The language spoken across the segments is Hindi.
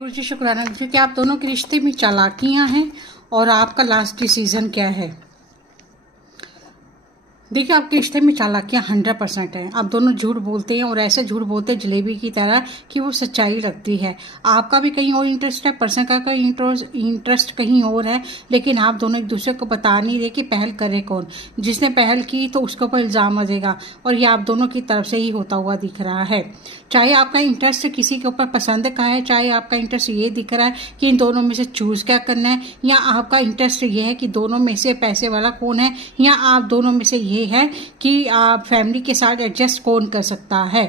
गुरु जी शुक्राना कीजिए कि आप दोनों के रिश्ते में चालाकियां हैं और आपका लास्ट डिसीजन क्या है। देखिए, आपके रिश्ते में चालाकियां 100% है। आप दोनों झूठ बोलते हैं और ऐसे झूठ बोलते हैं जलेबी की तरह कि वो सच्चाई लगती है। आपका भी कहीं और इंटरेस्ट है, पर्सन का इंटरेस्ट कहीं और है, लेकिन आप दोनों एक दूसरे को बता नहीं रहे कि पहल करे कौन। जिसने पहल की तो उसके ऊपर इल्ज़ाम आ जाएगा और ये आप दोनों की तरफ से ही होता हुआ दिख रहा है। चाहे आपका इंटरेस्ट किसी के ऊपर पसंद का है, चाहे आपका इंटरेस्ट ये दिख रहा है कि इन दोनों में से चूज़ क्या करना है, या आपका इंटरेस्ट ये है कि दोनों में से पैसे वाला कौन है, या आप दोनों में से ये है कि आप फैमिली के साथ एडजस्ट कौन कर सकता है।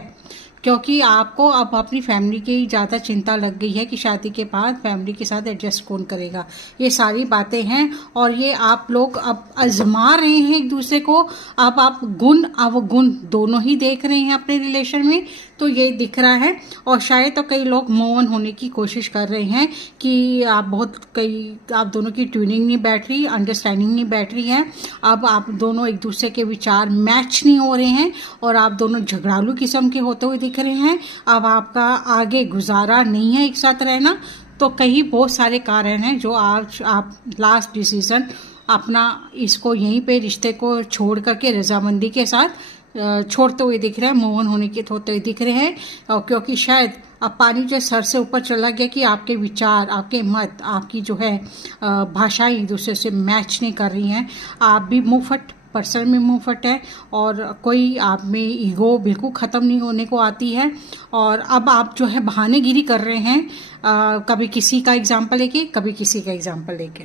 क्योंकि आपको अब अपनी फैमिली की ज़्यादा चिंता लग गई है कि शादी के बाद फैमिली के साथ एडजस्ट कौन करेगा। ये सारी बातें हैं और ये आप लोग अब आजमा रहे हैं एक दूसरे को। अब आप गुण अवगुण दोनों ही देख रहे हैं अपने रिलेशन में, तो ये दिख रहा है। और शायद तो कई लोग मूव ऑन होने की कोशिश कर रहे हैं कि आप दोनों की ट्यूनिंग नहीं बैठ रही, अंडरस्टैंडिंग नहीं बैठ रही है। अब आप दोनों एक दूसरे के विचार मैच नहीं हो रहे हैं और आप दोनों झगड़ालू किस्म के होते हुए दिख रहे हैं। अब आपका आगे गुजारा नहीं है एक साथ रहना। तो कहीं बहुत सारे कारण हैं जो आज आप लास्ट डिसीजन अपना इसको यहीं पे रिश्ते को छोड़ करके रजामंदी के साथ छोड़ते हुए दिख रहे हैं, मूव ऑन होने के होते हुए दिख रहे हैं। क्योंकि शायद अब पानी जो सर से ऊपर चला गया कि आपके विचार, आपके मत, आपकी जो है भाषाएं एक दूसरे से मैच नहीं कर रही हैं। आप भी मुंहफट पर्सन में मुंहफट है और कोई आप में ईगो बिल्कुल ख़त्म नहीं होने को आती है। और अब आप जो है बहानेगिरी कर रहे हैं, कभी किसी का एग्जाम्पल लेके, कभी किसी का एग्जाम्पल लेके।